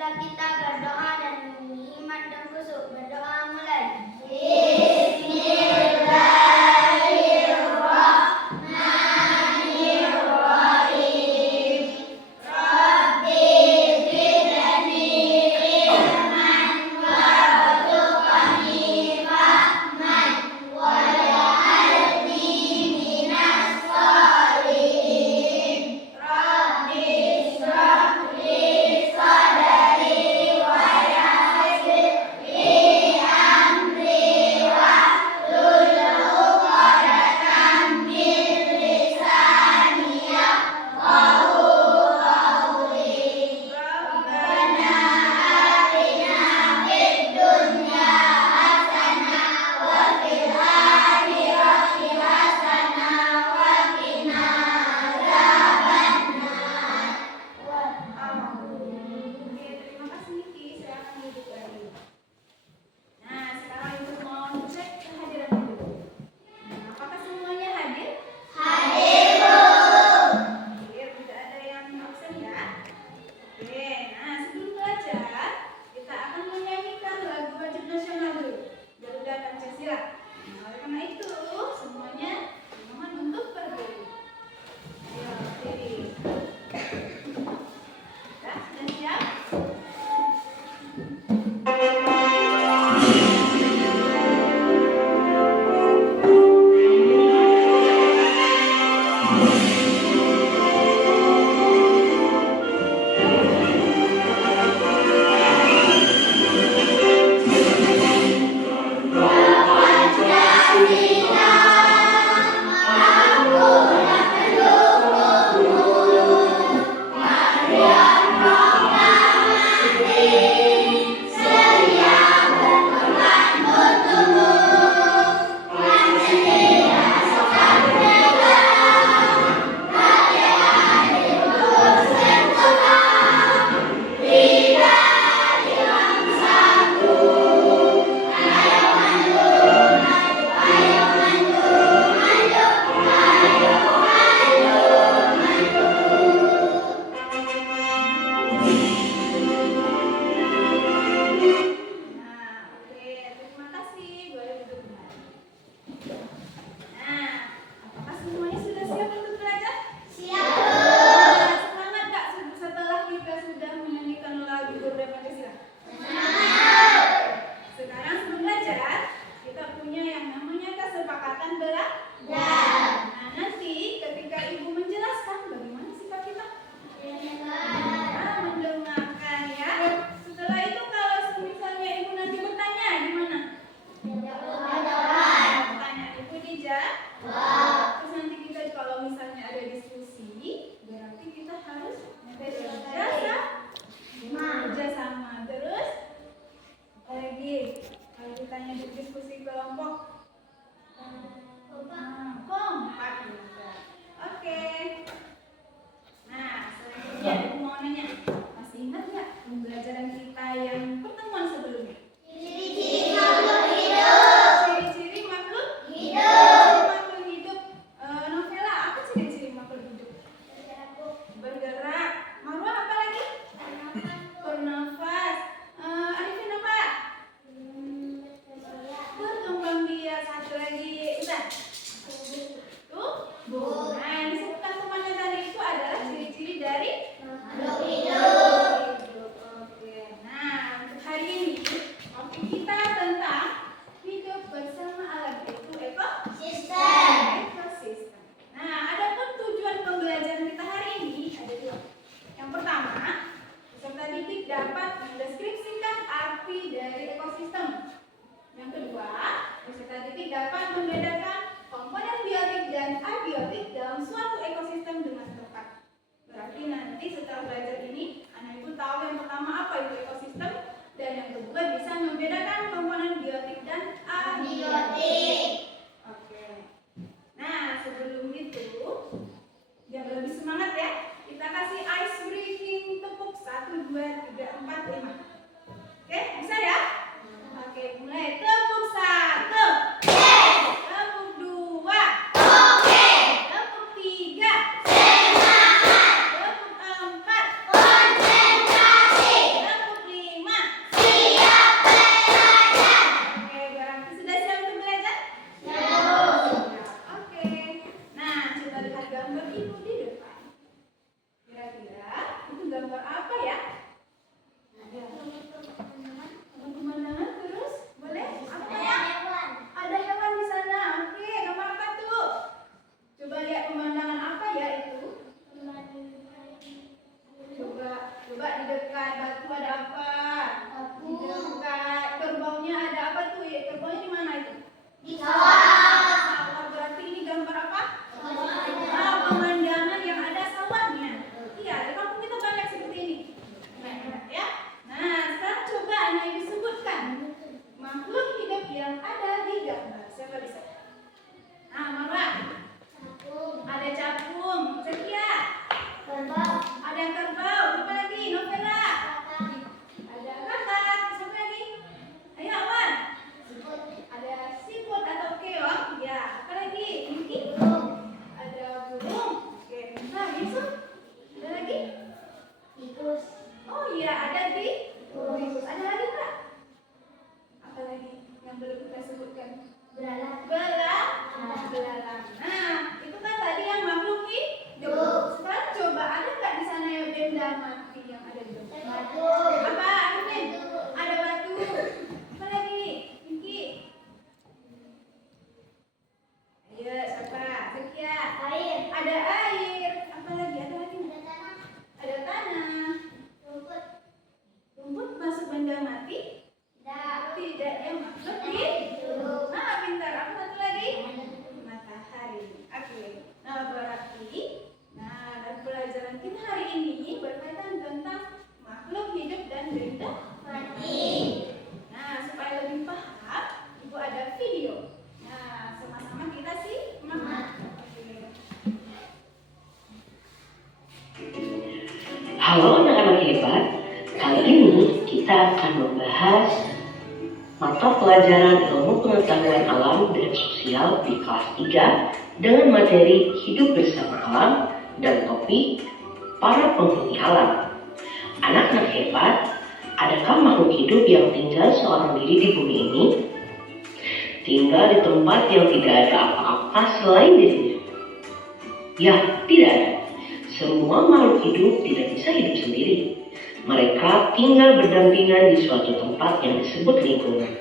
Marilah kita berdoa dan mengundi iman dan khusyuk. Berdoa mulai. manusia ada di bumi. Ada lagi Kak? Apa lagi yang belum kita sebutkan? Belalang. Nah, itu kan tadi yang makhluk hidup. Sekarang coba ada nggak di sana yang benda mati yang ada di bumi? Apa? Arifin? Ada batu. Apa lagi? Pinky? Ayo, siapa? Zakia. Ada air. Apa lagi? Ada lagi nggak? Ada tanah. Rumput masuk benda mati? Tidak, yang makhluk hidup. Nah, pintar. Apa satu lagi? Matahari. Oke. Nah, berarti dan pelajaran kita hari ini berkaitan tentang makhluk hidup dan benda mati. Nah, supaya lebih paham, Ibu ada video. Nah, sama-sama kita simak. Halo anak-anak hebat, kali ini kita akan membahas mata pelajaran ilmu pengetahuan alam dan sosial di kelas 3 dengan materi hidup bersama alam dan topik para penghuni alam. Anak-anak hebat, adakah makhluk hidup yang tinggal seorang diri di bumi ini? Tinggal di tempat yang tidak ada apa-apa selain dirinya? Ya, tidak ada. Semua makhluk hidup tidak bisa hidup sendiri. Mereka tinggal berdampingan di suatu tempat yang disebut lingkungan.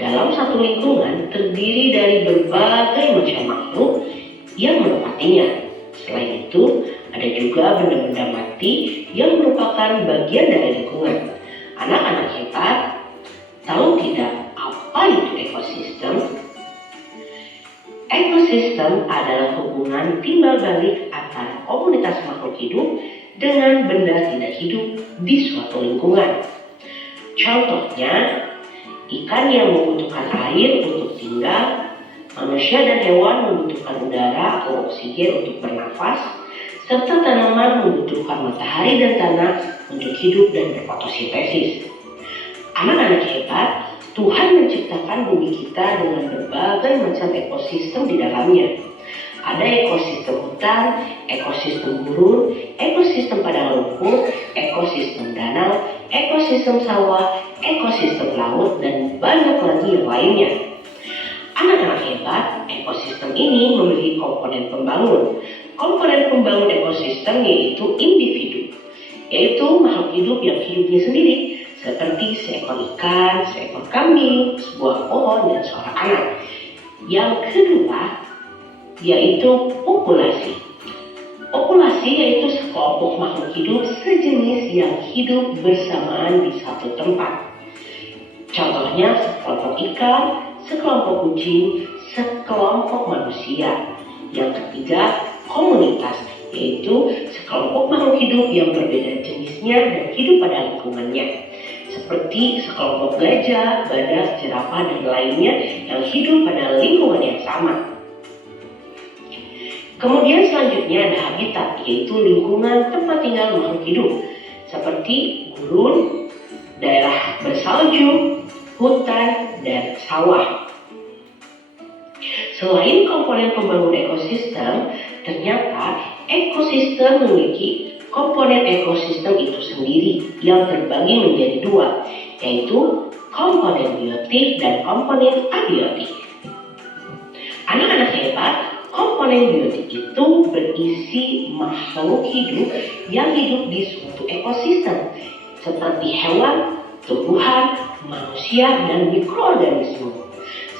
Dalam satu lingkungan terdiri dari berbagai macam makhluk yang menempatinya. Selain itu, ada juga benda-benda mati yang merupakan bagian dari lingkungan. Anak-anak hebat, tahu tidak apa itu ekosistem? Ekosistem adalah hubungan timbal balik antara komunitas makhluk hidup dengan benda tidak hidup di suatu lingkungan. Contohnya, ikan yang membutuhkan air untuk tinggal, manusia dan hewan membutuhkan udara atau oksigen untuk bernafas, serta tanaman membutuhkan matahari dan tanah untuk hidup dan berfotosintesis. Anak-anak hebat, Tuhan menciptakan bumi kita dengan berbagai macam ekosistem di dalamnya. Ada ekosistem hutan, ekosistem gurun, ekosistem padang lumpur, ekosistem danau, ekosistem sawah, ekosistem laut, dan banyak lagi yang lainnya. Anak-anak hebat, ekosistem ini memiliki komponen pembangun. Komponen pembangun ekosistem yaitu individu, yaitu makhluk hidup yang hidupnya sendiri, seperti seekor ikan, seekor kambing, sebuah pohon, dan seorang anak. Yang kedua, yaitu populasi. Populasi yaitu sekelompok makhluk hidup sejenis yang hidup bersamaan di satu tempat. Contohnya sekelompok ikan, sekelompok kucing, sekelompok manusia. Yang ketiga, komunitas, yaitu sekelompok makhluk hidup yang berbeda jenisnya dan hidup pada lingkungannya. Seperti sekelompok gajah, badak, jerapah, dan lainnya yang hidup pada lingkungan yang sama. Kemudian selanjutnya ada habitat, yaitu lingkungan tempat tinggal makhluk hidup, seperti gurun, daerah bersalju, hutan, dan sawah. Selain komponen pembangun ekosistem, ternyata ekosistem memiliki komponen ekosistem itu sendiri yang terbagi menjadi dua, yaitu komponen biotik dan komponen abiotik. Anak-anak hebat, komponen biotik itu berisi makhluk hidup yang hidup di suatu ekosistem, seperti hewan, tumbuhan, manusia, dan mikroorganisme.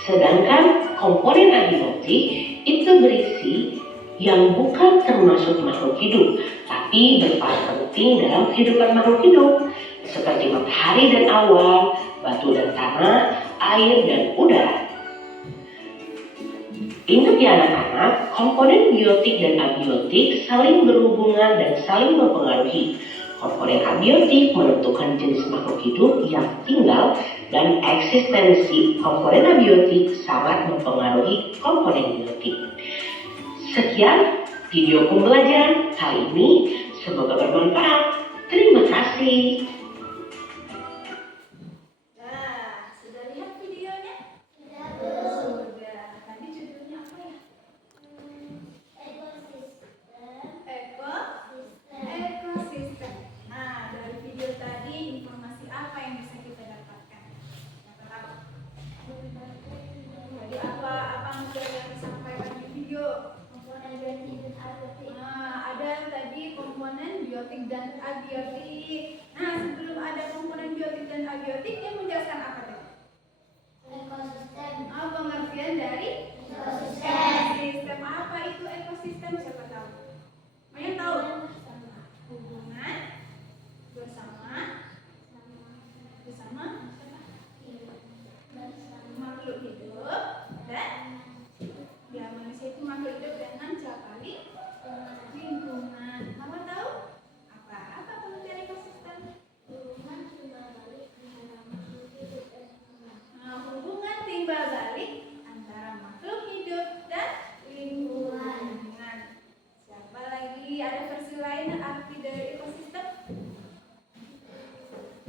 Sedangkan komponen abiotik itu berisi yang bukan termasuk makhluk hidup, tapi berperan penting dalam kehidupan makhluk hidup, seperti matahari dan awan, batu dan tanah, air dan udara. Ingat ya anak-anak, komponen biotik dan abiotik saling berhubungan dan saling mempengaruhi. Komponen abiotik menentukan jenis makhluk hidup yang tinggal dan eksistensi komponen abiotik sangat mempengaruhi komponen biotik. Sekian video pembelajaran kali ini, semoga bermanfaat. Terima kasih. Nah, sudah lihat videonya? Sudah. Tadi judulnya apa ya? Ekosistem. Nah, dari video tadi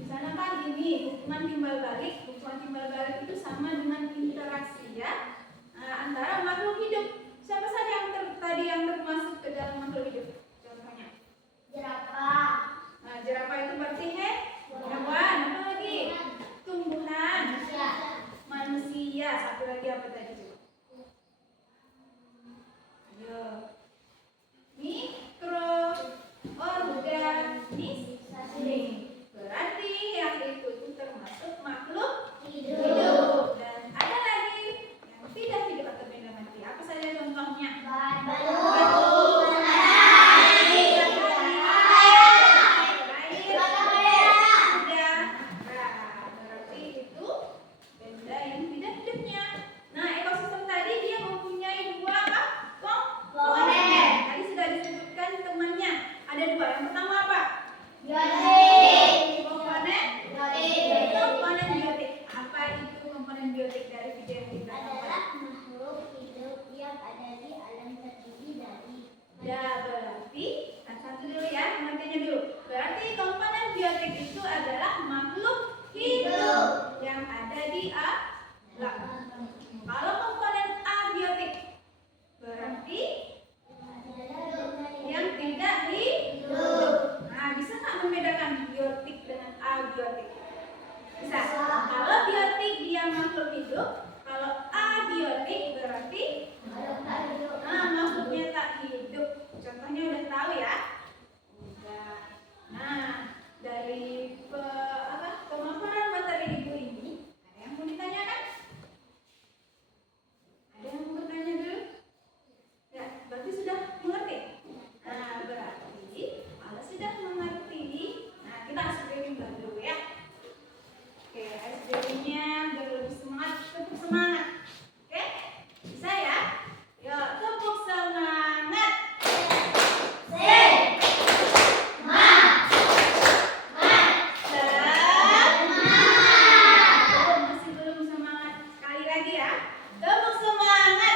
Di sana kan ini hubungan timbal balik. Hubungan timbal balik itu sama dengan interaksi ya antara makhluk hidup. Siapa saja yang tadi yang termasuk ke dalam makhluk hidup? Contohnya jerapah, nah, jerapah itu berarti hewan. Apa lagi? Tumbuhan, manusia. Satu lagi apa tadi? Ayo. Mikroorganisme. Berarti yang itu termasuk makhluk hidup. Dan ada lagi yang tidak hidup atau benda mati. Apa saja contohnya? Berarti itu benda yang tidak hidupnya. Nah, ekosistem tadi dia mempunyai dua apa? Komponen. Tadi sudah disebutkan temannya. Ada dua. Yang pertama apa? Komponen biotik. Apa itu komponen biotik dari video yang kita adalah makhluk hidup yang ada di alam terdiri dari. Ya, berarti satu dulu ya, pengertiannya dulu. Berarti komponen biotik itu adalah makhluk hidup yang ada di alam. Kalau komponen abiotik berarti yang tidak hidup. Nah, bisa nggak membedakan biotik dengan abiotik? Bisa. Kalau biotik dia makhluk hidup, kalau abiotik berarti makhluknya tak hidup. Contohnya udah tahu ya? Udah. Nah, dari pemaparan materi ibu ini, ada yang mau ditanyakan? Ada yang mau bertanya dulu? Ya, berarti sudah mengerti? Nah, berarti kalau sudah mengerti, nah kita SBM dulu ya. Oke, SBM-nya biar lebih semangat, tepuk semangat. Oke, bisa ya? Yuk, tepuk semangat. Masih belum semangat. Sekali lagi ya. Tepuk semangat.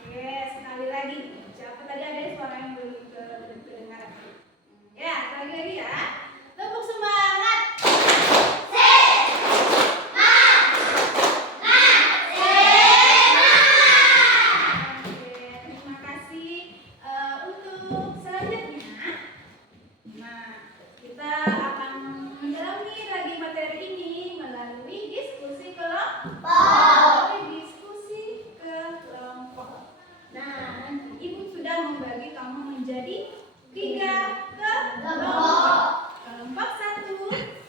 Oke, sekali lagi. Siapa tadi ada suara yang belum kedengaran? Ya, sekali lagi ya. Tepuk semangat. Oke, terima kasih. Untuk selanjutnya, nah kita akan mendalami lagi materi ini melalui diskusi kelompok. Diskusi kelompok. Nah, nanti ibu sudah membagi kamu menjadi 3 kelompok. Kelompok 1,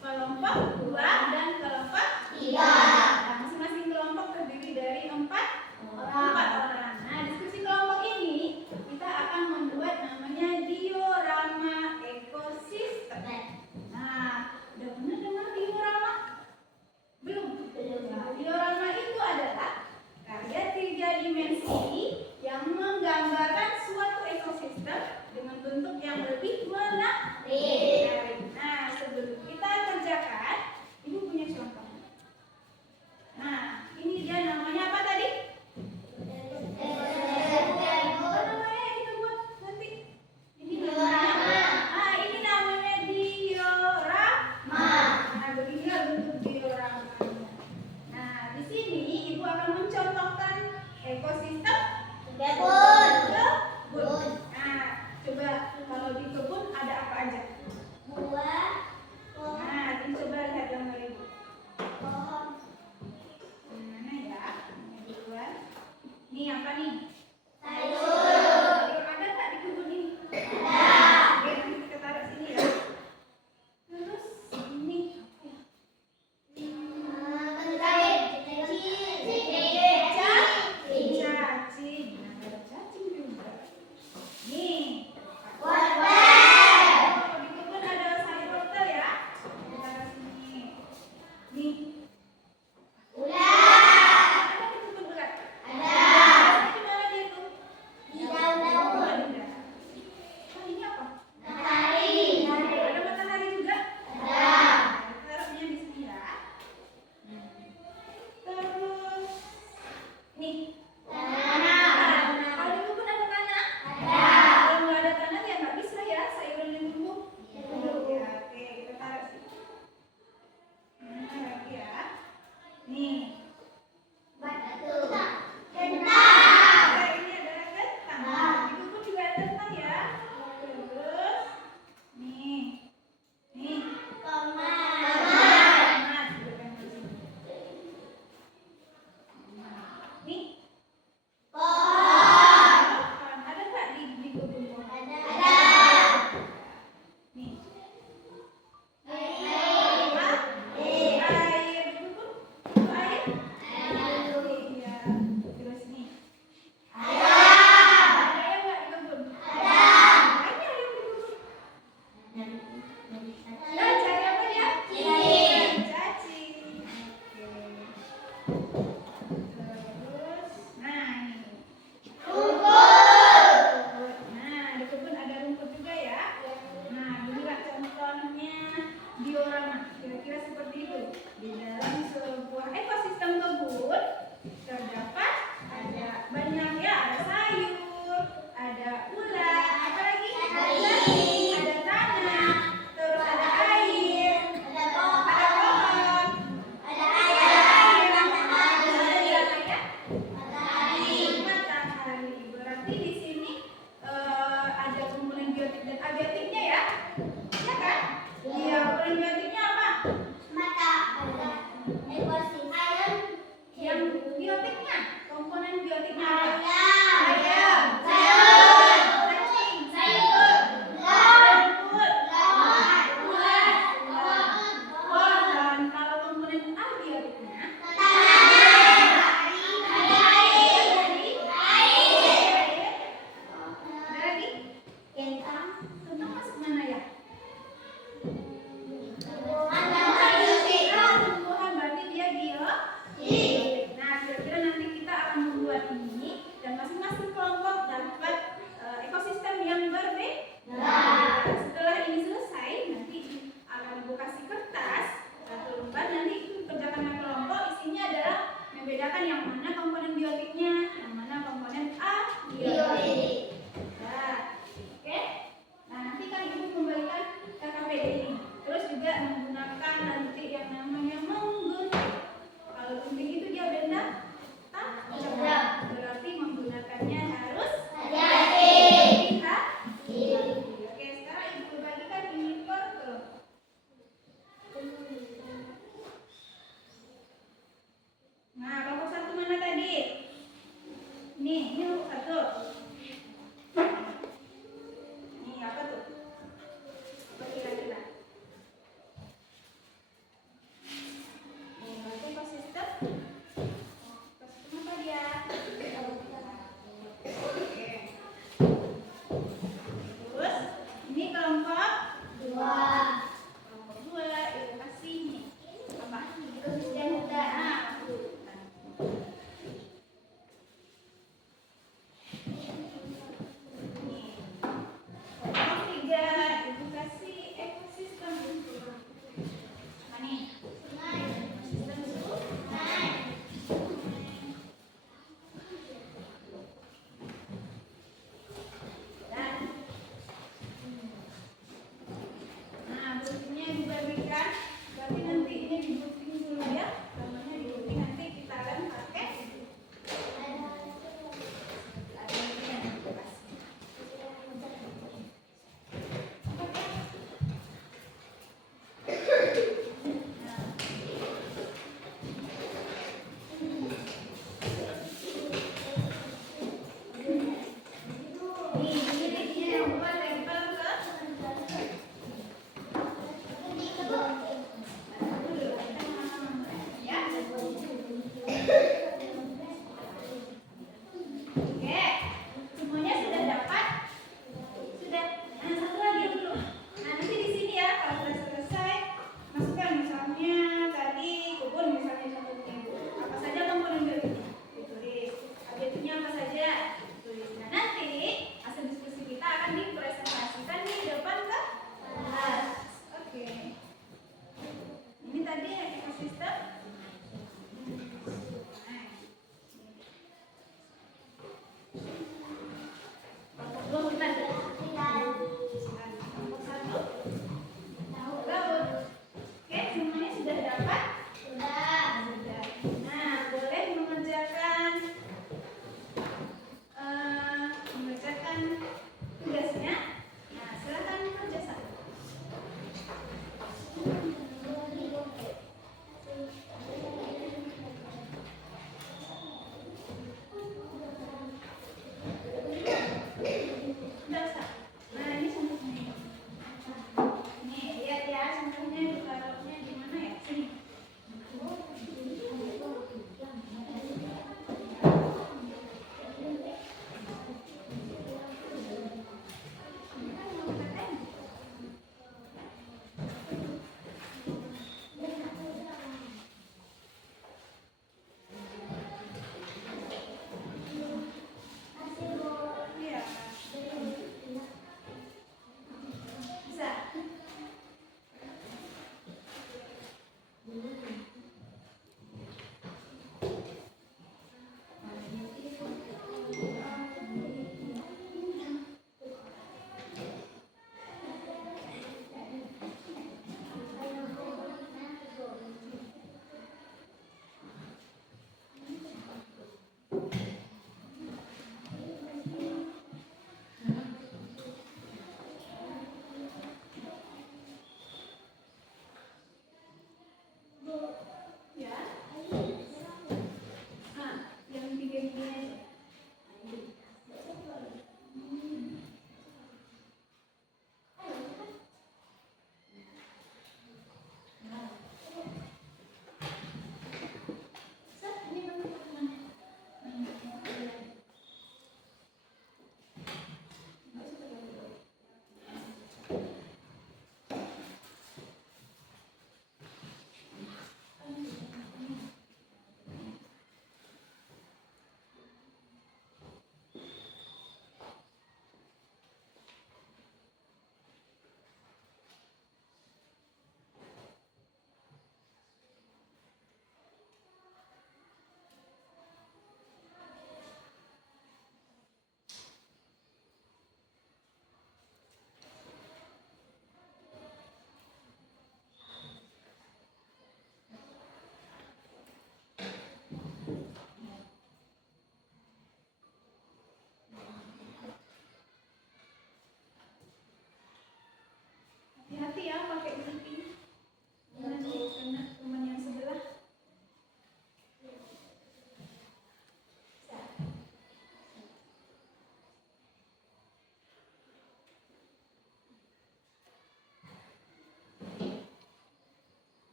kelompok 2, dan kelompok 3. Nah, masing-masing kelompok terdiri dari 4 orang. Nah, diskusi kelompok ini kita akan membuat namanya diorama ekosistem. Nah, udah pernah dengar diorama? Belum? Nah, diorama itu adalah karya 3 dimensi yang menggambarkan suatu ekosistem dengan bentuk yang lebih menarik.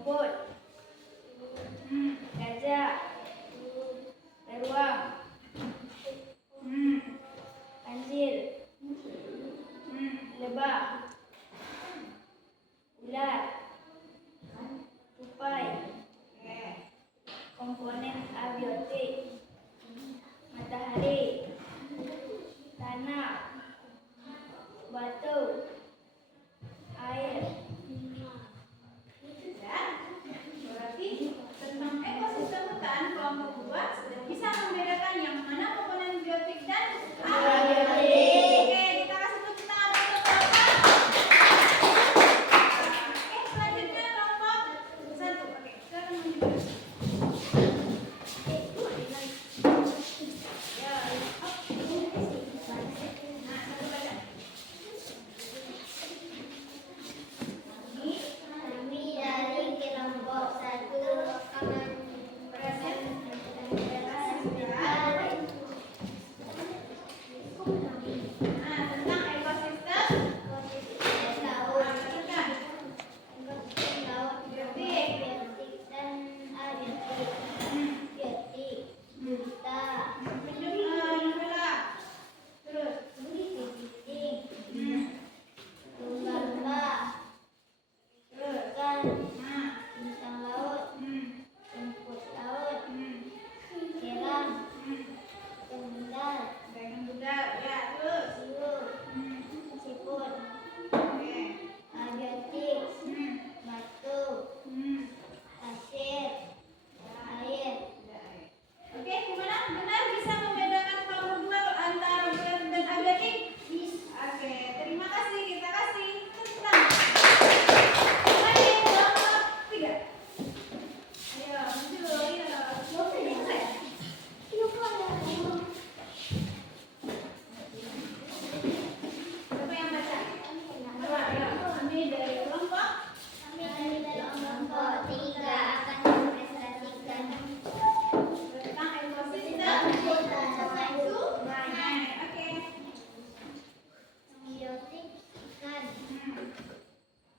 rumput, gajah, beruang, kancil, lebah, ular, tupai. Komponen abiotik: matahari, tanah, batu, air. Ya, berarti tentang ekosistem hutan kelompok 2 sudah bisa membedakan yang mana komponen biotik dan abiotik. Oke, kita kasih tepuk tangan untuk Bapak. Oke, selanjutnya kelompok 1. Oke, silakan menunjukkan. Kami dari kelompok 1 akan presentasikan Tentang ekosistem laut, ekosistem laut, biotik dan abiotik. Biotik, buta, terus kepiting, lumba-lumba, ikan, bintang laut, rumput laut, kerang, ikan budal, ya terus hiu, siput, oke abiotik, batu, pasir, air. Oke, gimana? Benar bisa membedakan kelompok 2 antara biotik dan abiotik? Oke, terima kasih. Kita kasih tepuk tangan. Kembali kelompok 3. Ayo, maju. Siapa yang baca? Bapak, ayo. Kami dari kelompok Kami dari kelompok 3 akan mempresentasikan tentang ekosistem sungai. Oke. biotik ikan,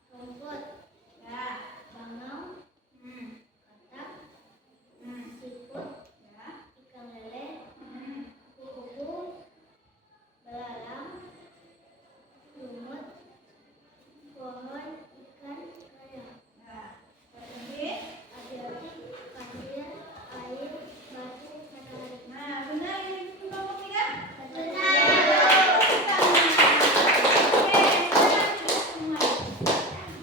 rumput, Ya. bangau, katak, siput, Ya. ikan lele, kupu-kupu, belalang, lumut, pohon, ikan kaya. Ya. Lanjut. Abiotik, pasir, air, batu, matahari. Nah, benar ini kelompok 3? Benar.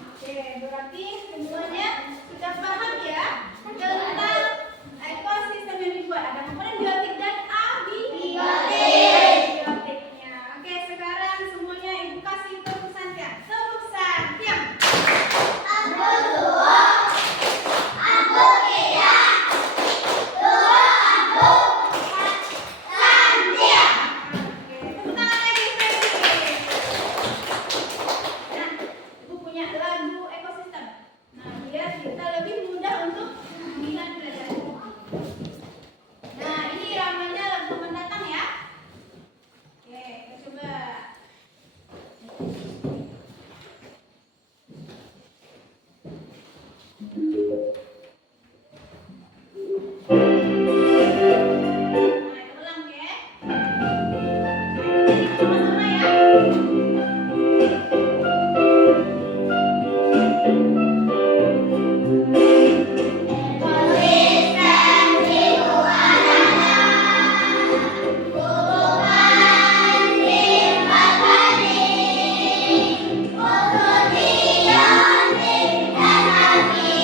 Oke, berarti semuanya sudah paham ya tentang ekosistem yang dibuat. Ada komponen biotik dan abiotiknya. Oke, sekarang semuanya ibu kasih tepuk santiang. Tepuk santiang. Oke, tepuk tangan lagi, Febri. Nah, ibu punya lagu ekosistem. Nah, biar kita lebih mudah untuk mengingat pelajaran. Nah, ini iramanya lagu mendatang ya. Oke, kita coba. Nah, ulang ya. Sama-sama ya. Kami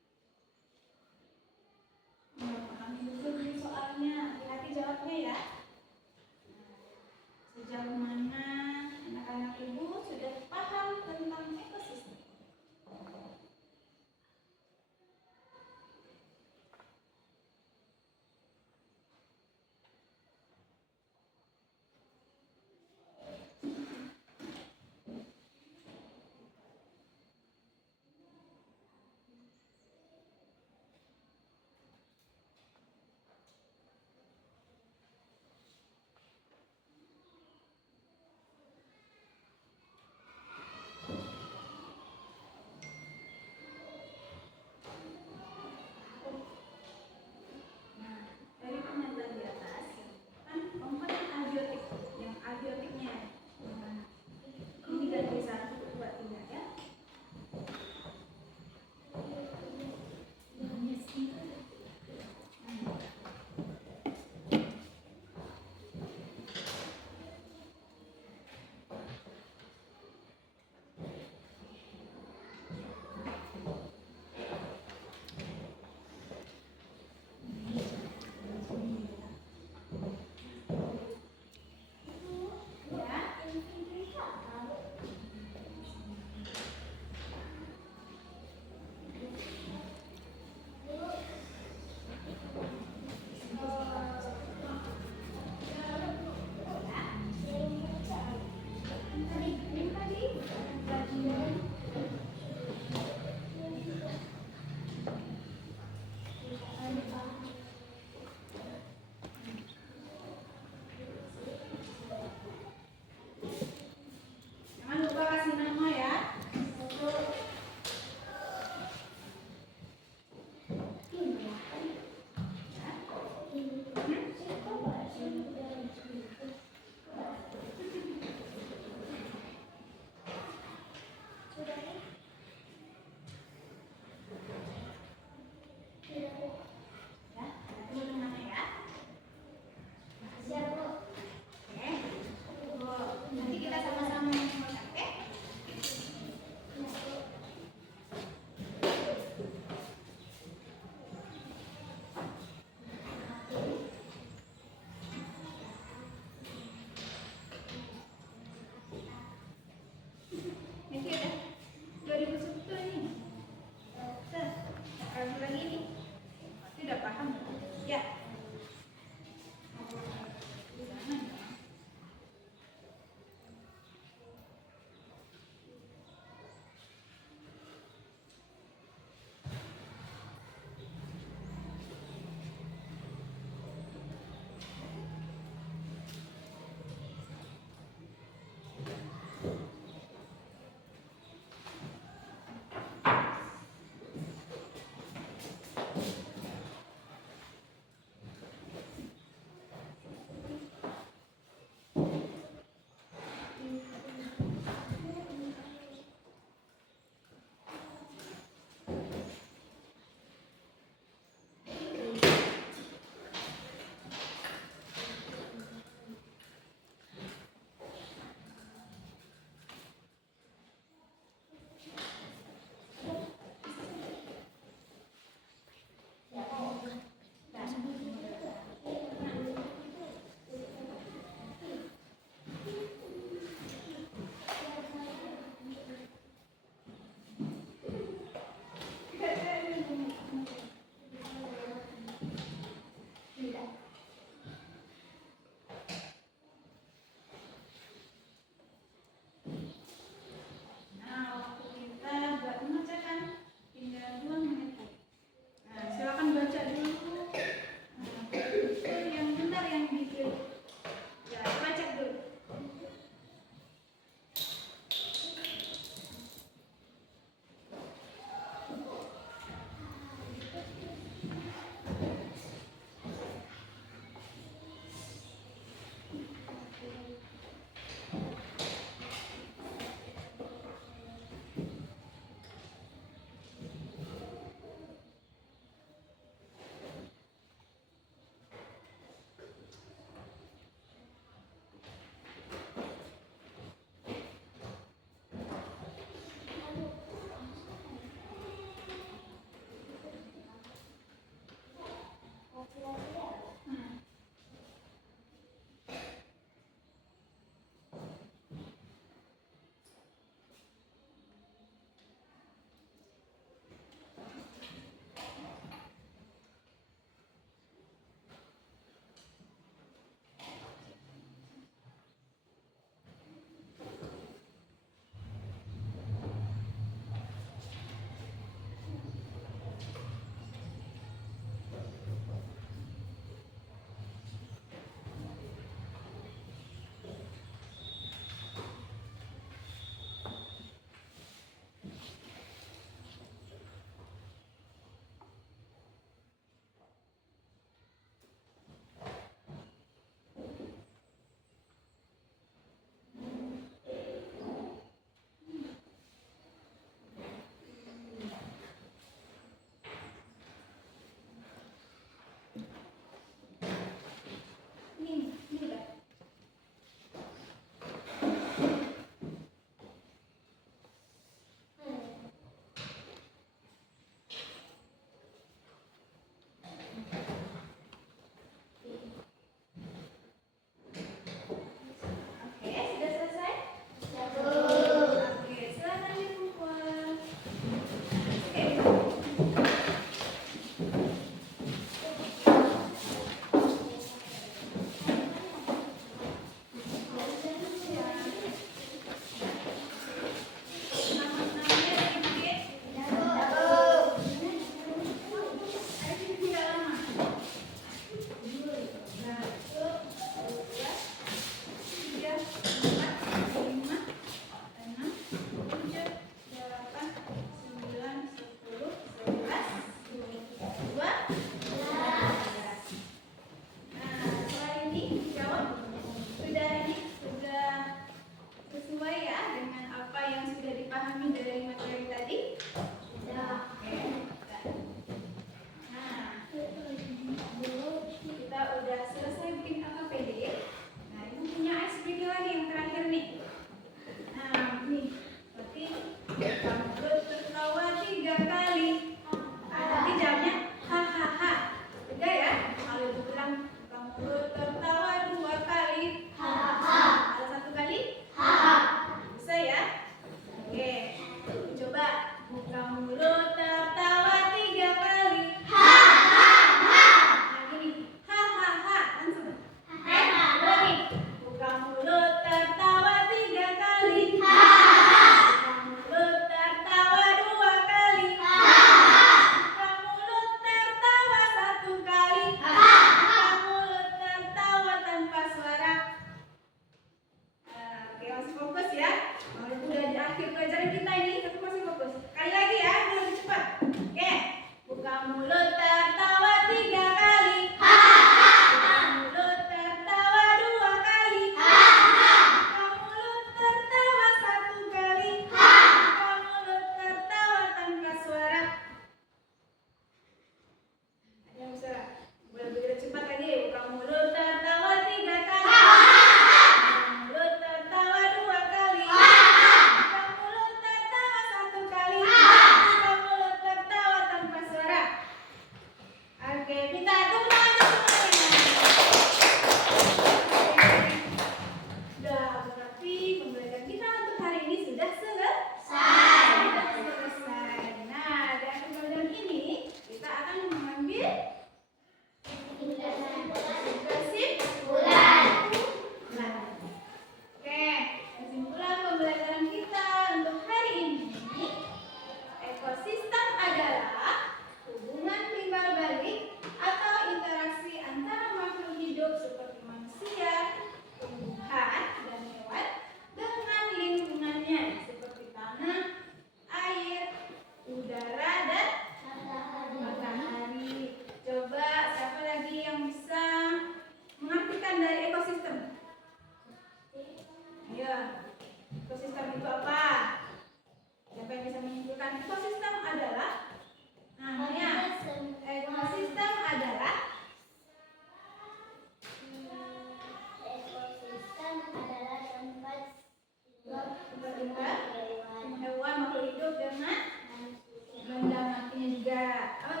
Apa